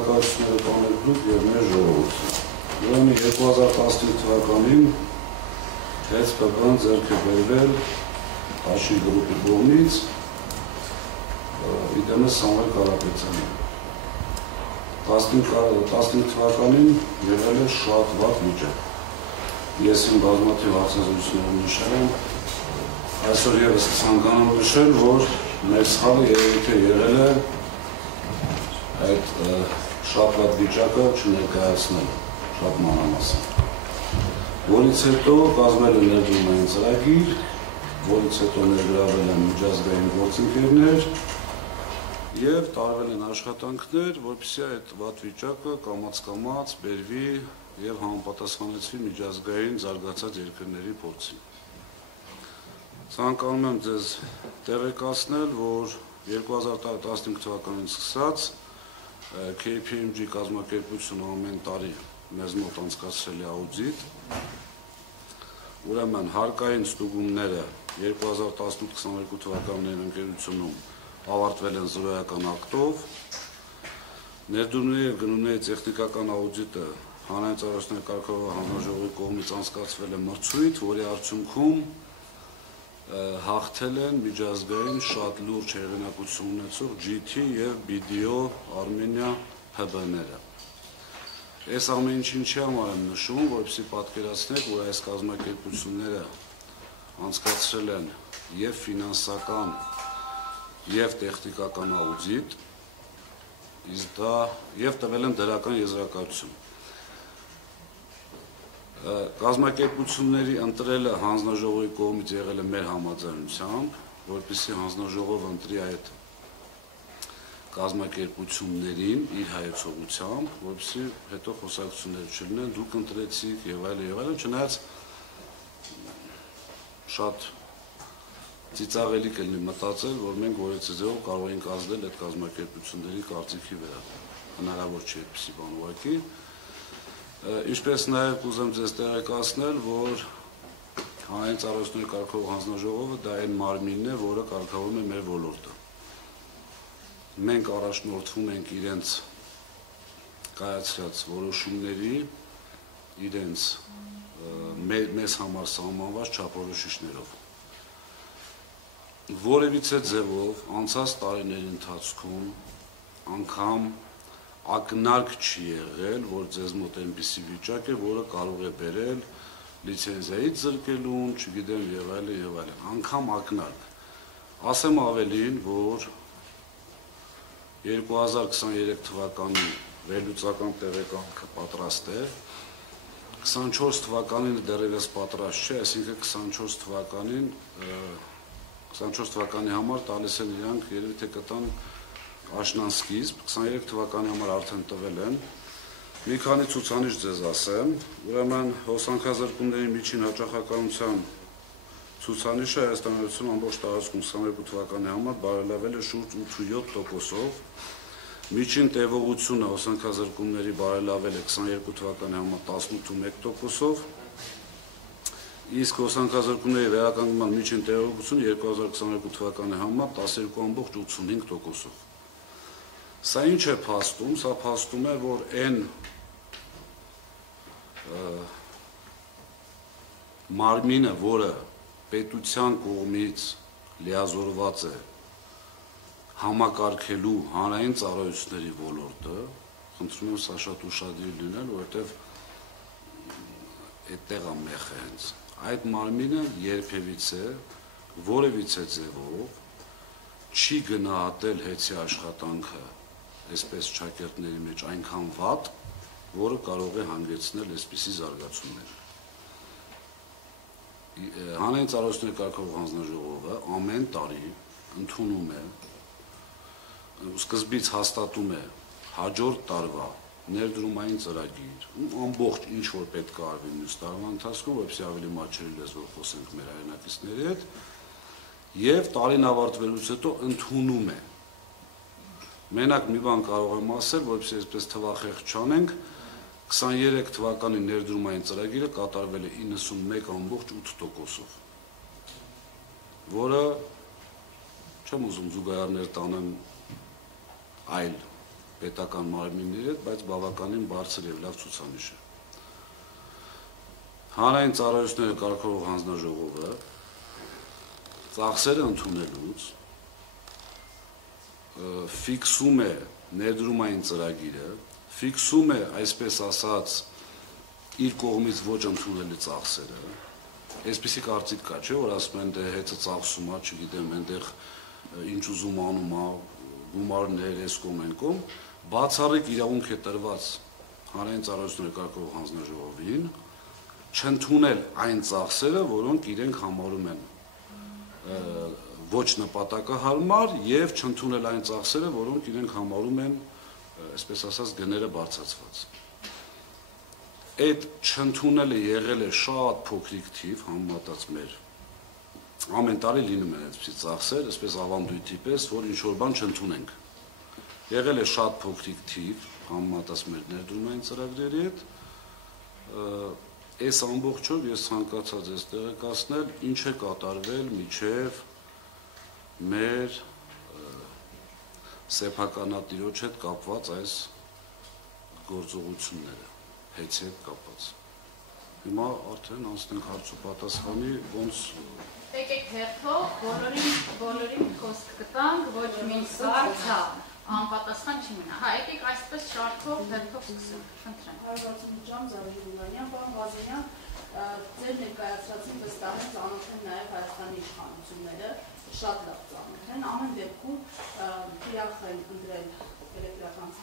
Նախագահությունները կանեք դուք և մեր ժողովուրդը։ Ուրեմն 2015 թվականին ՀԵՑՊԲ-ն ձեռք է բերվել Հաշի գրուպի կողմից իդեմս Սամվել Կարապետյանին։ 15 թվականին եղել է շատ վատ վիճակ։ Ես իմ բազմաթիվ հարցազրույցներում նշել եմ, այսօր ևս ցանկանում նշել, որ մեր սխալը երևի թե եղել է այդ շատ վատ վիճակը չներկայացնել շատ մանրամասն։ Որից հետո կազմել է ներդրումային ծրագիր, որից հետո ներգրավել են միջազգային գործընկերներ և տարվել են աշխատանքներ, որպեսզի այդ վատ վիճակը կամաց-կամաց բերվի և համապատասխանեցվի միջազգային զարգացած երկրների փորձին։ Ցանկանում եմ ձեզ տեղեկացնել, որ 2015 թվականից սկսած KPMG կազմակերպությունը ամեն տարի մեզ մոտ անցկացրել է աուդիտ, ուրեմն հարկային ստուգումները 2018-22 թվականներին ընկերությունում ավարտվել են զրոյական ակտով, ներդրումների և գնումների տեխնիկական աուդիտը հանրային ծառայությունների կարգավորման հանձնաժողովի կողմից անցկացվել է մրցույթ, որի արդյունքում հաղթել են միջազգային շատ լուրջ հեղինակություն ունեցող GT և BDO Armenia ՀԲ-ները։ Այս ամեն ինչ ինչի համար եմ նշում, որպեսզի պատկերացնեք, որ այս կազմակերպությունները անցկացրել են և ֆինանսական, և տեխնիկական աուդիտ, և տվել են դրական եզրակացություն։ Կազմակերպությունների ընտրելը հանձնաժողովի կողմից եղել է մեր համաձայնությամբ, որպեսզի հանձնաժողովը ընտրի այդ կազմակերպություններին իր հայեցողությամբ, որպեսզի հետո խոսակցություններ չլինեն, դուք ընտրեցիք և այլն, չնայած շատ ծիծաղելի կլինի մտածել, որ մենք որևիցե ձևով կարող ենք ազդել այդ կազմակերպությունների կարծիքի վրա, հնարավոր չէ այդպիսի բան ուղղակի։ Ինչպես նաև կուզեմ ձեզ տեղեկացնել, որ հանրային ծառայությունների կարգավորող հանձնաժողովը դա այն մարմինն է, որը կարգավորում է մեր ոլորտը։ Մենք առաջնորդվում ենք իրենց կայացրած որոշումների, իրենց մեզ համար սահմանված չափորոշիչներով։ Որևիցե ձևով անցած տարիների ընթացքում անգամ ակնարկ չի եղել, որ ձեզ մոտ այնպիսի վիճակ է, որը կարող է բերել լիցենզիայից զրկելուն, չգիտեմ և այլն, անգամ ակնարկ։ Ասեմ ավելին, որ 2023 թվականի վերլուծական տեղեկանքը պատրաստ է, 24 թվականին դեռևս պատրաստ չէ, այսինքն 24 թվականի համար տալիս են իրանք երևի թե կտան աշնան սկիզբ, 23 թվականի համար արդեն տվել են։ Մի քանի ցուցանիշ ձեզ ասեմ, ուրեմն հոսանքազրկումների միջին հաճախականության ցուցանիշը Հայաստանի Հանրապետության ամբողջ տարածքում 22 թվականի համար բարելավել է շուրջ 8.7%-ով, միջին տևողությունը հոսանքազրկումների բարելավել է 22 թվականի համար 18.1%-ով, իսկ հոսանքազրկումների վերականգնման միջին տևողությունը 2022 թվականի համար 12.85%-ով։ Սա ինչ է փաստում, սա փաստում է, որ այն մարմինը, որը պետության կողմից լիազորված է համակարգելու հանրային ծառայությունների ոլորտը, խնդրում եմ սա շատ ուշադիր լինել, որովհետև այդտեղ է մեխը հենց, այդ մարմինը երբևիցե որևիցե ձևով չի գնահատել հետի աշխատանքը այսպես ճակերտների մեջ այնքան վատ, որը կարող է հանգեցնել այսպիսի զարգացումներ։ Հանրային ծառայությունների կարգավորող հանձնաժողովը ամեն տարի ընդունում է, սկզբից հաստատում է հաջորդ տարվա ներդրումային ծրագիր, ամբողջ ինչ որ պետք է արվի մյուս տարվա ընթացքում, որպեսզի ավելի մատչելի լեզվով խոսենք մեր հայրենակիցների հետ, և տարին ավարտվելուց հետո ընդունում է։ Մենակ մի բան կարող եմ ասել, որպեսզի այսպես թվախեղճ չանենք, 23 թվականի ներդրումային ծրագիրը կատարվել է 91.8%-ով, որը չեմ ուզում զուգահեռներ տանեմ այլ պետական մարմինների հետ, բայց բավականին բարձր եւ լավ ցուցանիշ է։ Հանրային ծառայությունների կարգավորող հանձնաժողովը ծախսերը ընդունելուց ֆիքսում է ներդրումային ծրագիրը, ֆիքսում է, այսպես ասած, իր կողմից ոչ ընդունելի ծախսերը, այսպիսի կարծիք կա, չէ, որ ասում են դե հետը ծախսում է, չգիտեմ, այնտեղ ինչ ուզում անում է, գումարներ, այս կողմ են կողմ, բացառիկ իրավունք է տրված հանրային ծառայությունների կարգավորող հանձնաժողովին չընդունել այն ծախսերը, որոնք իրենք համարում են ոչ նպատակահարմար եւ չընդունել այն ծախսերը, որոնք իրենք համարում են, այսպես ասած, գները բարձրացված։ Այդ չընդունելը եղել է շատ փոքրիկ թիվ, համեմատած մեր ամեն տարի լինում են այսպիսի ծախսեր, այսպես ավանդույթի պես, որ ինչ-որ բան չընդունենք։ Եղել է շատ փոքրիկ թիվ, համեմատած մեր ներդրումային ծրագրերի հետ, այս ամբողջով ես ցանկացա ձեզ տեղեկացնել, ինչ է կատարվել մինչև մեր սեփականատիրոջ հետ կապված այս գործողությունները, հետ կապված։ Հիմա արդեն անցնենք հարց ու պատասխանի, ոնց եկեք հերթով, բոլորին խոսք կտանք, ոչ մի հարց անպատասխան չի մնա։ Հա, եկեք այսպես շարքով հերթով սկսենք, խնդրեմ։ 168 ժամ Զարուհի Գուլանյան, պարոն Ղազարյան, ձեր ներկայացրածին վստահ եմ ծանոթ են նաև Հայաստանի իշխանությունները, շատ լավ ծանոթ են, ամեն դեպքում թիրախ են ընտրել էլեկտրական